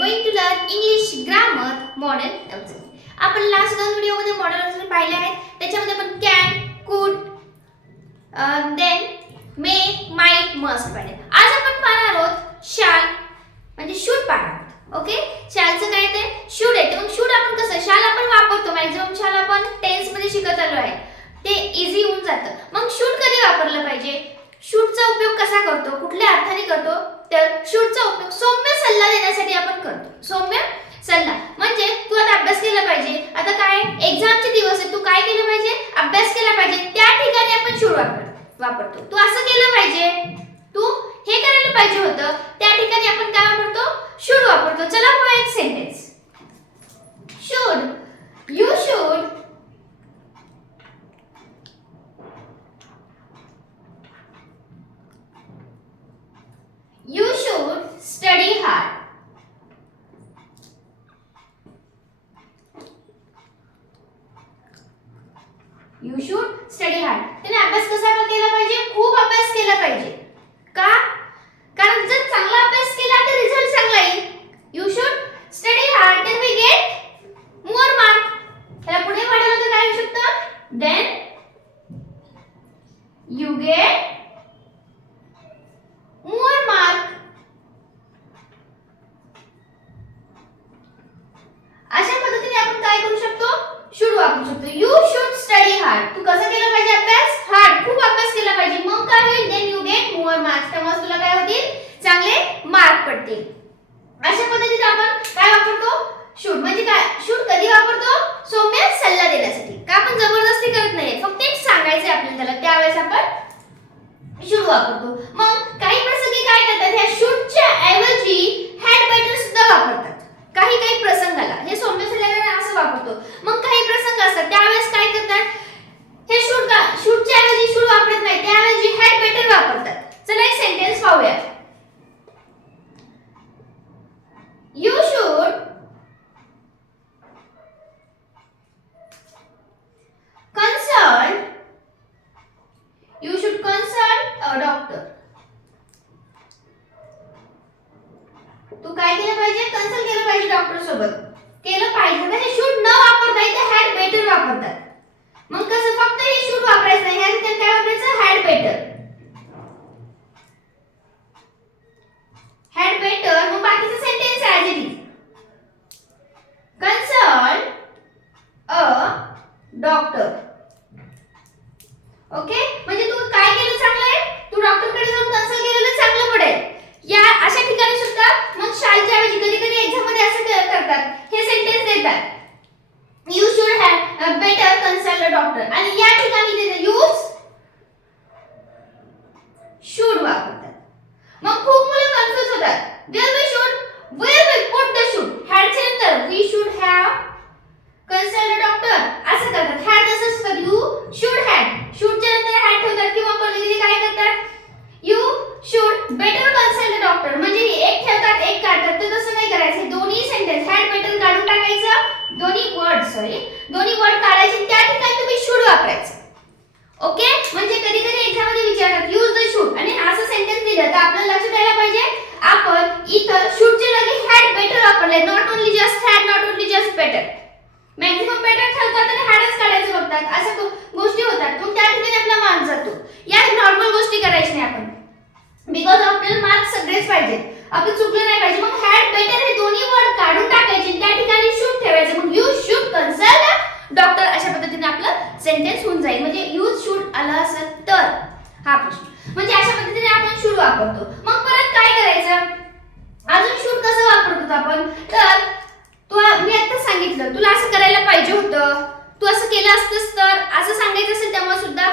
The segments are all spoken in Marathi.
going to learn English grammar modal auxiliary. आपण लास्ट दोन व्हिडिओ मध्ये मॉडल ऑक्झिलरी पाहिले आहेत. त्याच्यामध्ये आपण कॅन, कुड, देन मे, माइट, मस्ट पाहिले. आज आपण पाहणार आहोत शाल म्हणजे शूड पाहणार आहोत. ओके, शालचं काय ते शूड आहे. मग शूड आपण कसं शाल आपण वापरतो, मॅक्सिमम शाल आपण टेन्स मध्ये शिकत आलो आहे, ते इझी होऊन जातं. मग शूड कधी वापरलं पाहिजे, शूडचा उपयोग कसा करतो, कुठल्या अर्थाने करतो, तर शूडचा उपयोग सौम्य सल्ला देण्यासाठी आपण करतो. सौम्य सल्ला म्हणजे तू आता अभ्यास केला पाहिजे, आता काय एक्झामचे दिवस आहे, तू काय केलं पाहिजे, अभ्यास केला पाहिजे, त्या ठिकाणी आपण शूड वापरतो. तू असं केलं पाहिजे, तू हे करायला पाहिजे होतं, त्या ठिकाणी आपण काय वापरतो, शूड वापरतो. चला बघूया एक sentence. Should, you should You should study hard. You should study hard. त्याने अभ्यास कसा केला पाहिजे, खूप अभ्यास केला पाहिजे. का? कारण जर चांगला अभ्यास केला तर रिझल्ट चांगला येईल. You should study hard, then we get more mark. त्याला पुढे वाढवलं तर काय होऊ शकतं? Then you get more mark. अशा पद्धतीने आपण काय करू शकतो, शुड वापरू शकतो. You should study hard. तू कसं केलं पाहिजे अभ्यास, हार्ड, खूप अभ्यास केला पाहिजे. मग काय होईल, then you get more marks. तेव्हा तुला काय होतील, चांगले मार्क पडतील. अशा पद्धतीने आपण काय वापरतो, शुड म्हणजे काय, शुड कधी वापरतो, सौम्य सल्ला देण्यासाठी. का आपण जबरदस्ती करत नाही, फक्त एक सांगायचं आपल्याला त्याला, त्यावेळेस आपण शुड वापरतो. मग काही प्रसंगी काय करतात, ह्या शुडच्या ऐवजी हॅड बेटर सुद्धा वापरतात. काही काही प्रसंगाला हे सौम्य सल्ल्याने असं वापरतो. मग काही प्रसंग असतात त्यावेळेस काय करतात, हे शुडच्या ऐवजी शुड वापरत नाही, त्याऐवजी हॅड बेटर वापरतात. चला एक सेंटेन्स पाहूया. You should consult a doctor. तू काय केलं पाहिजे, कन्सल्ट केलं पाहिजे डॉक्टर सोबत, केलं पाहिजे. तर हे शुड न वापरता इथे हॅड बेटर वापरतात. मग कसं, फक्त हे शुड वापरायचं नाही, ह्या ठिकाणी काय वापरायचं, हॅड बेटर. Had better. मग बाकीचं sentence as it is. Consult a doctor. Okay, म्हणजे तू काय केलं चांगलं आहे, तू डॉक्टरकडे जाऊन कन्सल्ट केलेलं चांगलं पडेल. या अशा ठिकाणी सुद्धा मग शाळेच्या ऐवजी कधी कधी एक्झाम मध्ये असं करतात, हे सेंटेन्स देतात, you should have better consult a doctor, आणि या ठिकाणी देतात यूज शुड वापरतात. मग खूप मुलं कन्फ्यूज होतात, where we should, where we put the should. हॅडच्या नंतर we should have consult a doctor असं करतात. हॅड तसंच असतं, यू शुड हॅड, शुडच्या नंतर हॅड ठेवतात, किंवा कधी काय करतात, you should better consult a doctor, म्हणजे एक ठेवतात एक काढतात. तर तसं नाही करायचं. दोन्ही सेंटेन्स हॅड बेटर काढून टाकायचं, दोन्ही वर्ड काढायचे, त्या ठिकाणी तुम्ही शुड वापरायचं. ओके, म्हणजे कधी कधी एक्झाम मध्ये विचारतात यूज द शुड, आणि असं सेंटेन्स दिलं तर आपल्याला लक्षात यायला पाहिजे आपण इथं शुडच्या जागी हॅड बेटर वापरले. Not only just had, not only just better. Maximum better ठेवतात आणि हॅडच काढायचं बघतात, असं गोष्टी होतात. मग त्या ठिकाणी आपला मार्क जातो. या नॉर्मल गोष्टी करायची नाही आपण, बिकॉज आपल्याला मार्क सगळेच पाहिजेत, आपण चुकलं नाही पाहिजे. मग हॅड बेटर हे दोन्ही वर्ड काढून टाकायचे, त्या ठिकाणी शुड ठेवायचं. मग यू शुड कन्सल्ट डॉक्टर, अशा पद्धतीने आपलं सेंटेन्स होऊन जाईल. म्हणजे यूज शुड आलं असेल तर हा प्रश्न, म्हणजे अशा पद्धतीने आपण शुड वापरतो. मग परत काय करायचं, अजून शुड कसं वापरतो आपण, तर मी आता सांगितलं तुला असं करायला पाहिजे होतं, तू असं केलं असतंस तर, असं सांगायचं असेल तेव्हा सुद्धा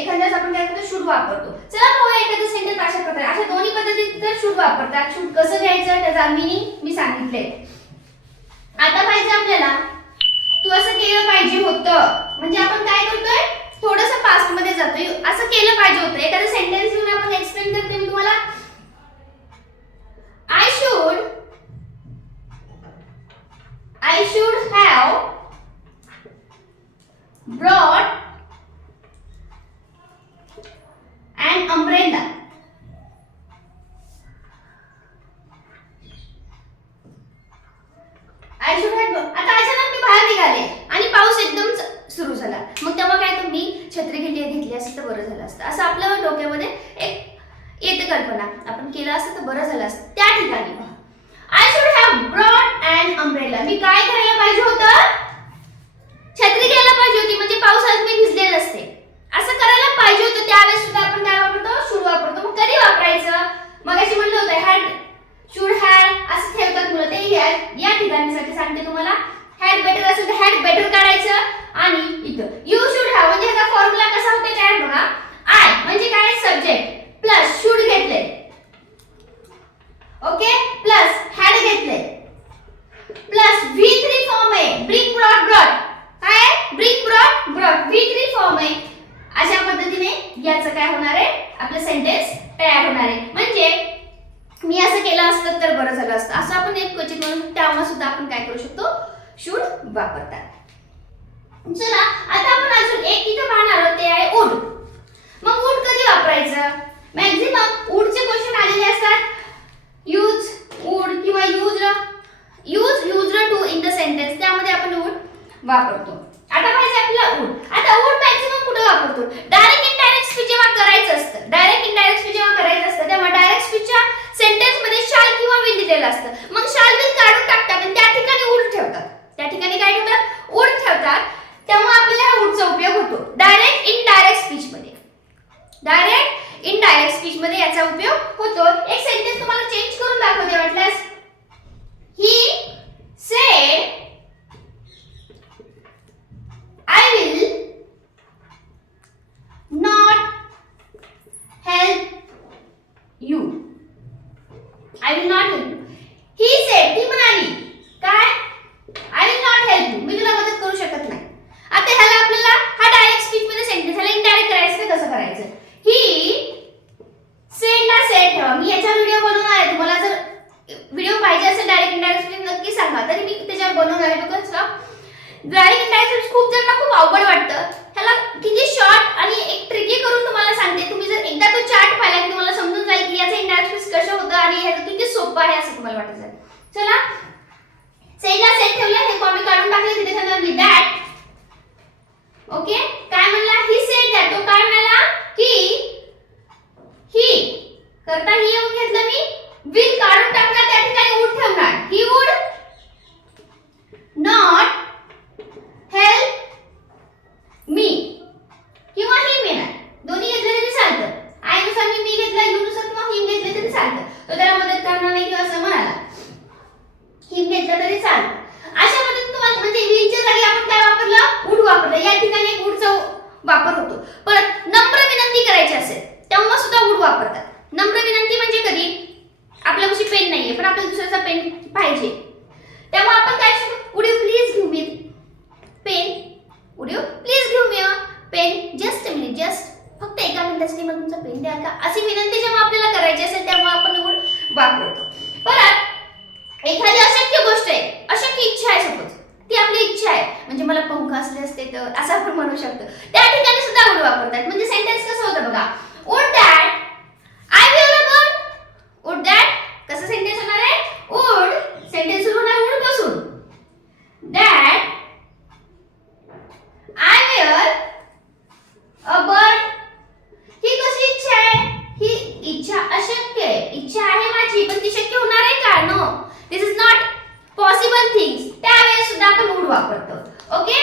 एखाद्याच आपण काय करतो, शुड वापरतो. चला बघूया एखादं सेंटेन्स अशा प्रकारे. अशा दोन्ही पद्धतीत तर शुड वापरतात. शुड कसं घ्यायचं त्याचा मीनिंग मी सांगितले. आता पाहिजे आपल्याला, तू असं केलं पाहिजे होतं, म्हणजे आपण काय करतोय, थोडंसं पास्ट मध्ये जातोय, असं केलं पाहिजे होतं. एखादं सेंटेन्स घेऊन आपण एक्सप्लेन करते मी तुम्हाला. I should have brought an umbrella. बाहेर निघाले आणि पाऊस एकदम सुरू झाला. मग तेव्हा काय तर मी छत्री घेतली असतं तर बरं झालं असतं. असं आपल्या डोक्यामध्ये एक येते कल्पना. आपण केलं असतं तर बरं झालं असतं. त्या ठिकाणी I should have brought an umbrella. मी काय करायला पाहिजे होतं? छत्री घ्यायला पाहिजे होती, म्हणजे पावसात मी भिजले नसते. असं करायला पाहिजे होतं. त्यावेळेस सुद्धा आपण काय वापरतो? शुड वापरतो. मग कधी वापरायचं? मगाशी म्हणलं होतं हॅड, शुड हॅड असं ठेवतात मुलं. ते या ठिकाणीसाठी सांगते तुम्हाला. हॅड बेटर असेल तर हॅड बेटर काढायचं आणि इथं यू शुड हॅव म्हणजे ह्याचा फॉर्म्युला कसा होता तयार बघा. आय म्हणजे काय? सब्जेक्ट प्लस शुड घेतले, ओके, प्लस हॅड घेतले, प्लस V3 फॉर्म आहे. ब्रिंग ब्रॉट ब्रॉट काय? Bring brought brought V3 form आहे. अशा पद्धतीने याचं काय होणार आहे? आपलं सेंटेन्स तयार होणार आहे. म्हणजे मी असं केलं असतं तर बरं झालं असतं असं आपण एक क्वचित म्हणून तेव्हा सुद्धा आपण काय करू शकतो? शुड वापरतात. चला आता आपण अजून एक इथे पाहणार आहोत ते आहे वुड. मग वुड कधी वापरायचं? मॅक्झिमम वुडचे क्वेश्चन आलेले असतात. यूज वुड किंवा used to in the sentence, त्यामध्ये आपण वुड वापरतो. आता पाहिजे आपल्याला वुड. आता वुड मॅक्झिमम कुठे वापरतो? डायरेक्ट इनडायरेक्ट स्पीच जेव्हा करायचं असतं, डायरेक्ट इनडायरेक्ट स्पीच जेव्हा करायचं असतं तेव्हा डायरेक्ट स्पीचच्या सेंटेन्स मध्ये शाल किंवा विल दिलेलं असतं. मग शाल विल काढून टाकतात आणि त्या ठिकाणी वुड ठेवतात. त्या ठिकाणी काय ठेवतात? वुड ठेवतात. तेव्हा आपल्याला वुडचा उपयोग होतो डायरेक्ट इनडायरेक्ट स्पीच मध्ये. डायरेक्ट इनडायरेक्ट स्पीच मध्ये याचा उपयोग होतो. एक सेंटेन्स तुम्हाला चेंज करून दाखवते वाटल्यास. He said I will not help you. I will not help you. He said, ती म्हणाली काय? I will not help you. मी तुला मदत करू शकत नाही. आता ह्याला आपल्याला हा डायरेक्ट स्पीच मध्ये सेंटेन्स ह्याला इनडायरेक्ट करायचं तर कसं करायचं? He said ला सेड ठेवा. मी याचा व्हिडिओ बनवणार आहे. तुम्हाला जर व्हिडिओ पाहिजे असेल डायरेक्ट इनडायरेक्ट स्पीच नक्की सांगा. तरी मी त्याच्यावर बनवणार आहे. बिकॉज डायरेक्ट इनडायरेक्ट खूप जणांना खूप अवघड वाटतं. ह्याला किती शॉर्ट आणि एक ट्रिकी करून तुम्हाला सांगते. तुम्ही जर एकदा तो चार्ट पाहिला की तुम्हाला समजून जाईल की याचं इनडायरेक्ट स्पीच कसं होतं आणि ह्याचं किती सोपं आहे असं तुम्हाला वाटत जाईल. चला सेडला सेड ठेवलं. हे कॉमी काढून टाकले. तिथे ठेवलं विथ दॅट. ओके, काय म्हणला? He said that. तो काय म्हणाला की ही करता ही येऊन घेतलं मी, विल काढून टाकणार, त्या ठिकाणी वुड ठेवणार. He would not help me किंवा हिम येणार. दोन्ही घेतले तरी चालतं. आय नुसार मी घेतला, यू नुसार किंवा हिम घेतले तरी चालतं. तो त्याला मदत करणार नाही किंवा असं म्हणाला. हिम घेतलं तरी चालतं. अशा पद्धतीने तुम्हाला म्हणजे विलच्या जागी आपण काय वापरलं? वुड वापरलं. या ठिकाणी एक वुडचा वापर होतो. परत नम्र विनंती करायची असेल तेव्हा सुद्धा वुड वापरतात. नम्र विनंती म्हणजे कधी आपल्यापाशी पेन नाहीये पण आपल्याला दुसऱ्याचा पेन पाहिजे, तेव्हा आपण काय सांगतो? Would you please give me pen. Would you please give me a pen. Just a minute, just फक्त एका मिनिटासाठी मला तुमचा पेन द्याल का? अशी विनंती जेव्हा आपल्याला करायची असेल तेव्हा आपण वुड वापरतो. परत एखादी अशक्य गोष्ट आहे, अशक्य इच्छा आहे, सपोज ती आपली इच्छा आहे, म्हणजे मला पंख असले असते तर असं आपण म्हणू शकतो. त्या ठिकाणी सुद्धा वुड वापरतात. म्हणजे सेंटेन्स कसं होतं बघा. Would that I were a bird. Would that कसं सेंटेन्स होणार आहे? वुड सेंटेन्स सुरू होणार वुड पासून. That I wear a bird. ही कशी इच्छा आहे? ही इच्छा अशक्य आहे. इच्छा आहे माझी पण ती शक्य होणार आहे का? No, this is not possible things. त्यावेळेस सुद्धा आपण वुड वापरतो. ओके,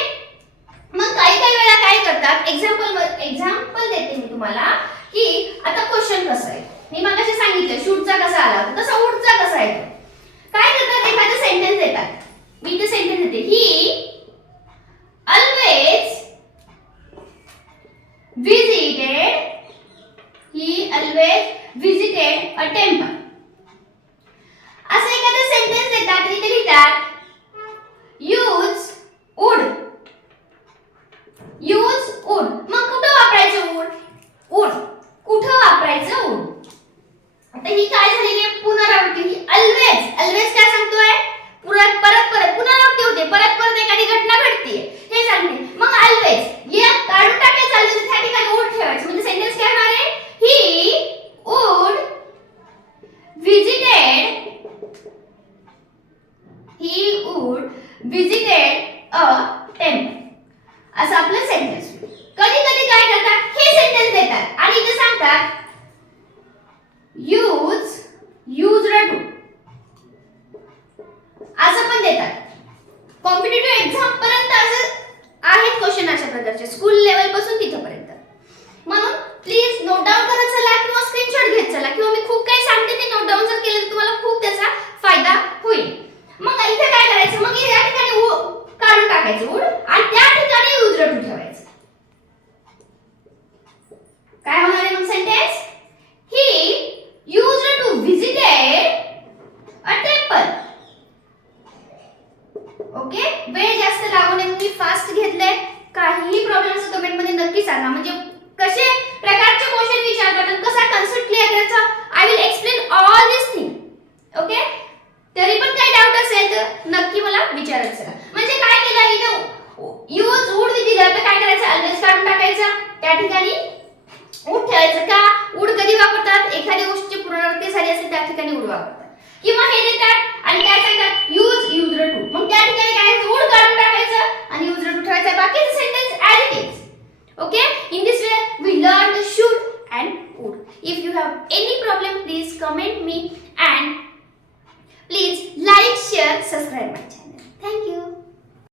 मग काही काही वेळा काय करतात? एक्झाम्पल देते मी तुम्हाला की आता क्वेश्चन कसं आहे. मी मगाशी सांगितलं शूडचा कसा आला होता तसा वुडचा कसा येतो. काय करतात? एखादं सेंटेन्स देतात. मी ते सेंटेन्स देते. ही always visited a temple. असं एखादं सेंटेन्स देतात. इथे लिहितात use would. मग कुठं वापरायचं would? कुठं वापरायचं would? आता ही काय झालेली आहे? पुनरावृत्ती. ही always काय सांगतोय? परत पुनरावृत्ती होते. परत एखादी घटना घडते हे सांगते. मग always या काढून टाकायचं. always त्या ठिकाणी would ठेवायचं. म्हणजे सेंटेन्स काय होणार आहे? ही would visited a use used to असं पण देतात. कॉम्पिटिटिव्ह एक्झाम पर्यंत असं आहेत क्वेश्चन अशा प्रकारचे, स्कूल लेवल पासून तिथपर्यंत. म्हणून प्लीज नोट डाऊन करत चला किंवा स्क्रीनशॉट घेत चला, किंवा मी खूप काही सांगते ते नोट डाऊन जर केलं तर तुम्हाला खूप त्याचा फायदा होईल. मग इथे काय करायचं, मग या ठिकाणी काढून टाकायचं वूड आणि त्या ठिकाणी युज्ड टू ठेवायचं. काय होणार आहे मग सेंटेन्स? ही used to visited a temple. Okay, वेळ जास्त लागू नये, मी फास्ट घेतलंय. काहीही प्रॉब्लेम असेल कमेंट मध्ये नक्की सांगा. म्हणजे कसे प्रकारचे क्वेश्चन विचारतात आणि कसा कन्सेप्ट क्लिअर करायचा, I will explain all this thing. Okay, तरी पण काही डाऊट असेल तर नक्की मला विचारत चला. म्हणजे काय केलं इथे यूज वूड दिलं तर काय करायचं, ऑलवेज काढून टाकायचं, त्या ठिकाणी वूड ठेवायचं. का वूड कधी वापरतात, एखाद्या गोष्टीची पुनरावृत्ती झाली असेल त्या ठिकाणी वूड वापरतात. किंवा हे देतात आणि काय सांगतात यूज युज्ड टू, मग त्या ठिकाणी काय वूड काढून टाकायचं आणि युज्ड टू ठेवायचं. बाकीचे sentence as it is. Okay, in this way we learned should and would. If you have any problem, please comment me